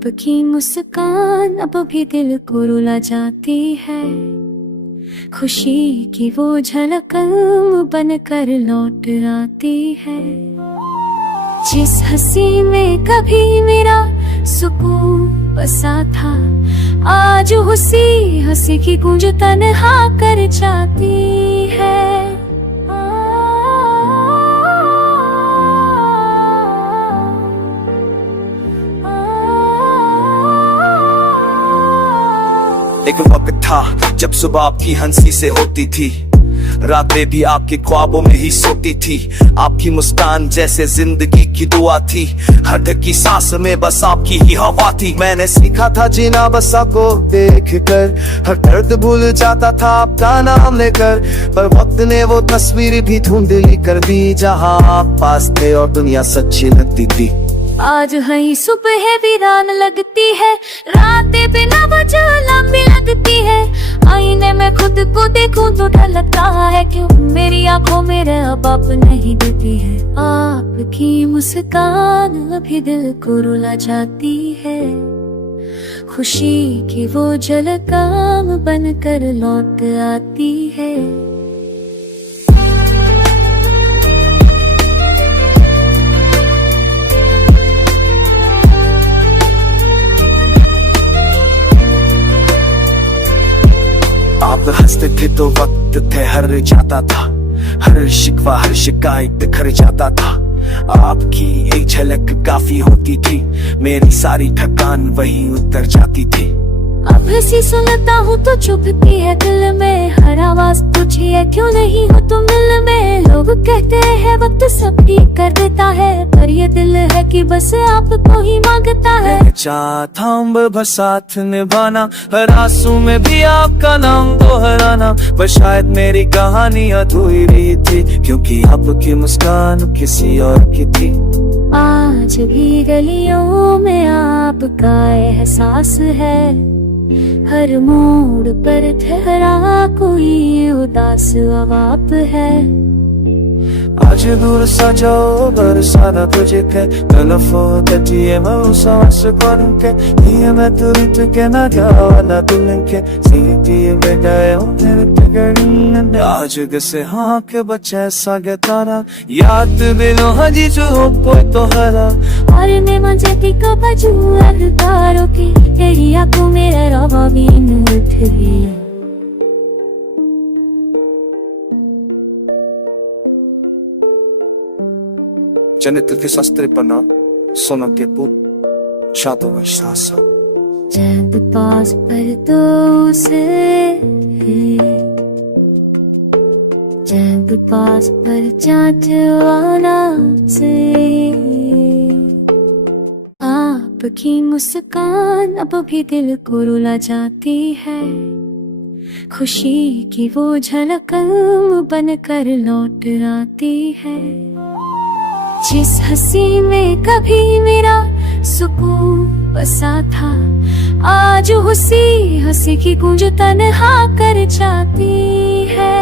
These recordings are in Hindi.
आपकी मुस्कान अब भी दिल को रुला जाती है। खुशी की वो झलक बन कर लौट आती है। जिस हंसी में कभी मेरा सुकून बसा था, आज उसी हंसी की गूंज तन्हा कर जाती है। एक वक्त था जब सुबह आपकी हंसी से होती थी, रातें भी आपके ख्वाबों में ही सोती थी। आपकी मुस्कान जैसे जिंदगी की दुआ थी, हर धड़की सांस में बस आपकी ही हवा थी। मैंने सीखा था जीना बस आपको देख कर, हर दर्द भूल जाता था आपका नाम लेकर। पर वक्त ने वो तस्वीर भी धुंधली कर दी, जहाँ आप पास थे और दुनिया सच्ची लगती थी। आज है सुबह वीरान लगती है, रातें बिना वजह लंबी लगती है। आईने में खुद को देखूं तो डर लगता है, क्यों मेरी आंखों में अब आप नहीं दिखती है। आपकी मुस्कान अभी दिल को रुला जाती है। खुशी की वो झलक बन कर लौट आती है। आप हंसते थे तो वक्त ठहर जाता था, हर शिकवा हर शिकायत बिखर जाता था। आपकी एक झलक काफी होती थी, मेरी सारी थकान वहीं उतर जाती थी। अब हंसी सुनता हूँ तो चुभती है दिल में, हर आवाज तुझी है क्यों नहीं हो तुम दिल में। लोग कहते हैं वक्त सब ठीक कर देता है, पर ये दिल है कि बस आपको ही मांगता है। चाहता हूँ बस साथ निभाना, हर आंसू में भी आपका नाम दोहराना। पर शायद मेरी कहानी अधूरी थी, क्योंकि आपकी मुस्कान किसी और की थी। आज भी गलियों में आपका एहसास है, हर मोड़ पर ठहरा कोई उदास अवाप है। आज दूर सा जाओ बरसाना तुझे के तलफो तजिए मैं सांस बन के ये मैं तुरंत के ना जाना तुम के सीधी में गए हो तेरे आज गसे हाँ के बच्चे सागे तारा याद दिलो हजी जो कोई तो हरा और ने मजे का बजू तारों की तेरी आंखों मेरा रवा भी उठ गया। जनित के शस्त्र पना सोना के पुत छातों में शासा चंद पास पर तो से चंद पास पर चाचवाना से। आपकी मुस्कान अब भी दिल को रुला जाती है। खुशी की वो झलक बन कर लौट आती है। जिस हंसी में कभी मेरा सुकून बसा था, आज उसी हंसी की गूंज तन्हा कर जाती है।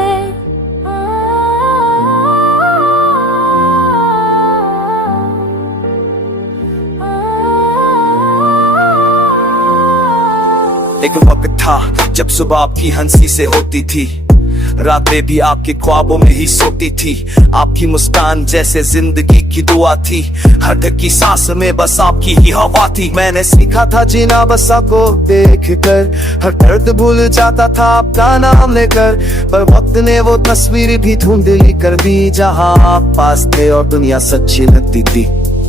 एक वक्त था जब सुबह आपकी हंसी से होती थी, रातें भी आपके ख्वाबों में ही सोती थी। आपकी मुस्कान जैसे जिंदगी की दुआ थी, हर धड़की सांस में बस आपकी ही हवा थी। मैंने सीखा था जीना बस आपको देख कर, हर दर्द भूल जाता था आपका नाम लेकर। पर वक्त ने वो तस्वीर भी धुंधली कर दी, जहाँ आप पास थे और दुनिया सच्ची लगती थी।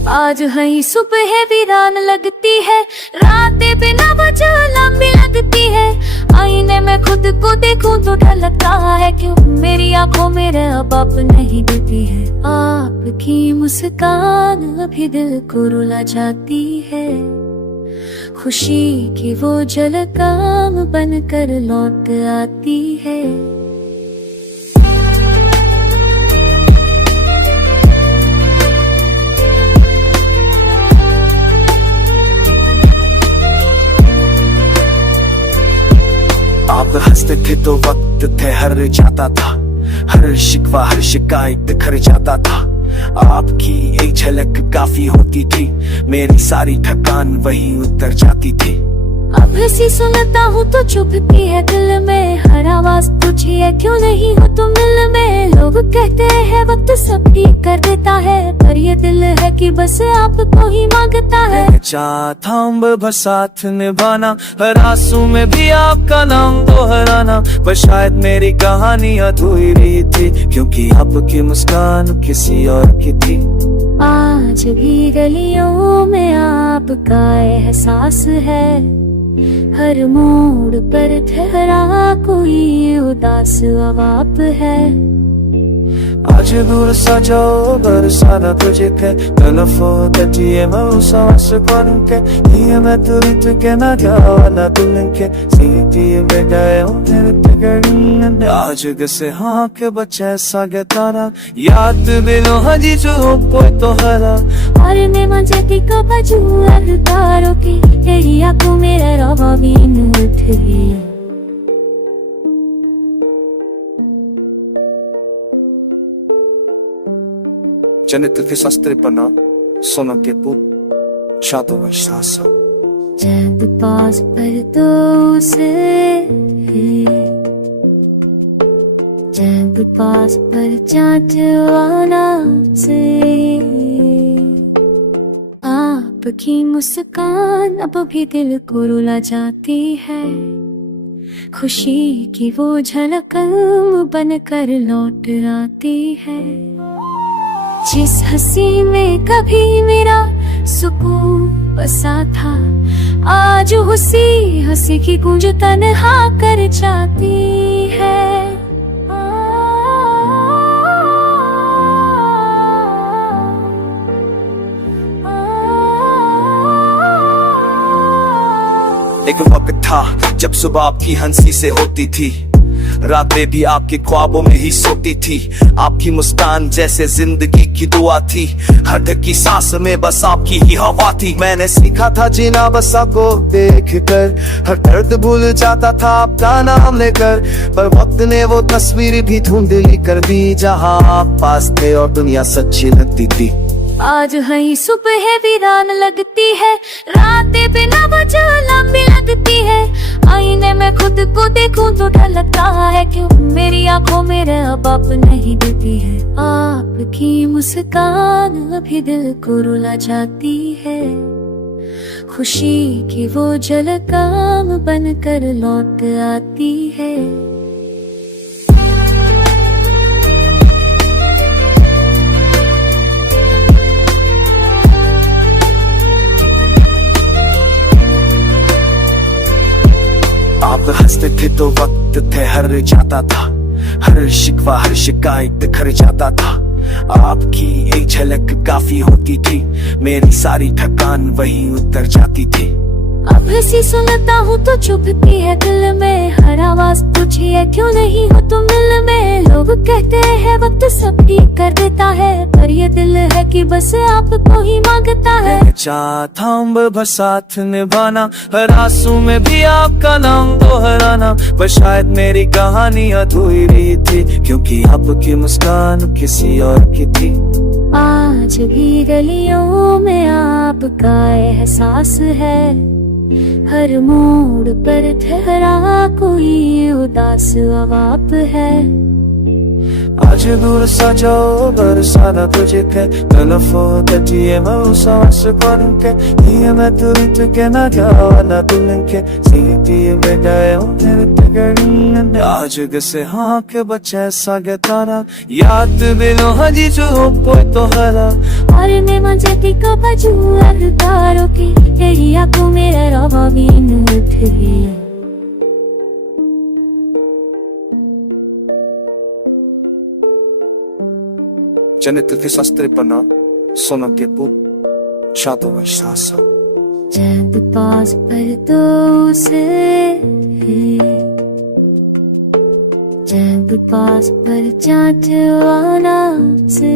आज है सुबह वीरान लगती है, रातें बिना वजह लंबी लगती है। आईने में खुद को देखूं तो डर लगता है, क्यों मेरी आंखों में अब आप नहीं दिखती है। आपकी मुस्कान अभी दिल को रुला जाती है। खुशी की वो झलक बन कर लौट आती है। आप हंसते थे तो वक्त ठहर जाता था, हर शिकवा हर शिकायत बिखर जाता था। आपकी एक झलक काफी होती थी, मेरी सारी थकान वहीं उतर जाती थी। अब हंसी सुनता हूँ तो चुभती है दिल में, हर आवाज तुझी है क्यों नहीं हो तुम दिल में। लोग कहते हैं वक्त सब ठीक कर देता है, पर ये दिल है कि बस आपको ही मांगता है। चाहता हूँ बस साथ निभाना, हर आंसू में भी आपका नाम दोहराना, पर शायद मेरी कहानी अधूरी थी, क्योंकि आपकी मुस्कान किसी और की थी। आज भी गलियों में आपका एहसास है, हर मोड़ पर ठहरा कोई उदास अवाप है। आज दूर सा जाओ बरसाना तुझे के तलफो तजिए मैं सांस बन के, ये मैं तुरी तुके ना जावाना तुम के सीधी में गए हो मेरे तगड़ी। आज गसे हाँ के बच्चे सागे तारा, याद बिलो हजी जो पोई तो हरा। और ने मजे ती का बजू तारों की, तेरी आंखों मेरा रवा बीन उठ गई। जनित के शस्त्र पना सोना के पुत शादो वैशासा। चंद पास पर तो से, चंद पास पर चाचवाना से। आपकी मुस्कान अब भी दिल को रुला जाती है, खुशी की वो झलक बनकर लौट आती है। जिस हंसी में कभी मेरा सुकून बसा था, आज उसी हंसी की गूंज तन्हा कर जाती है। एक वक्त था जब सुबह आपकी हंसी से होती थी, रातें भी आपके ख्वाबों में ही सोती थी। आपकी मुस्कान जैसे जिंदगी की दुआ थी, हर धकी सांस में बस आपकी ही हवा थी। मैंने सीखा था जीना बस आपको देख कर, हर दर्द भूल जाता था आपका नाम लेकर। पर वक्त ने वो तस्वीर भी धुंधली कर दी, जहाँ आप पास थे और दुनिया सच्ची लगती थी। आज है सुबह वीरान लगती है, रातें बिना वजह लंबी लगती है। आईने में खुद को देखूं तो डर लगता है, क्यों मेरी आंखों में अब आप नहीं देती है। आपकी मुस्कान अभी दिल को रुला जाती है, खुशी की वो झलक बनकर लौट आती है। आप हंसते थे तो वक्त ठहर जाता था, हर शिकवा हर शिकायत खर जाता था। आपकी एक झलक काफी होती थी, मेरी सारी थकान वहीं उतर जाती थी। अब हंसी सुनता हूँ तो चुभती है दिल में, हर आवाज तुझी है क्यों नहीं हो तुम दिल में। लोग कहते हैं वक्त सब ठीक कर देता है, पर ये दिल है कि बस आपको ही मांगता है। चाहता हूँ बस साथ निभाना, हर आंसू में भी आपका नाम दोहराना, पर शायद मेरी कहानी अधूरी थी, क्योंकि आपकी मुस्कान किसी और की थी। आज भी गलियों में आपका एहसास है, हर मोड़ पर ठहरा कोई उदास अवाप है। आज दूर सा जाओ बरसाना तुझे के तलफो तजिए मैं सांस बन के, ये मैं तुरी तुके ना जावाना तुम के सीधी में गए हो मेरे तगड़ी। आज गसे हाँ के बच्चे सागे तारा, याद बिलो हजी जो पोई तो हरा। और ने मजे ती का बजू तारों की, तेरी आंखों मेरा रवा बीन उठ गई। जनित के शस्त्र पना सोना के पुत शादो वैशासा। चंद पास पर तो से, चंद पास पर चाचवाना से।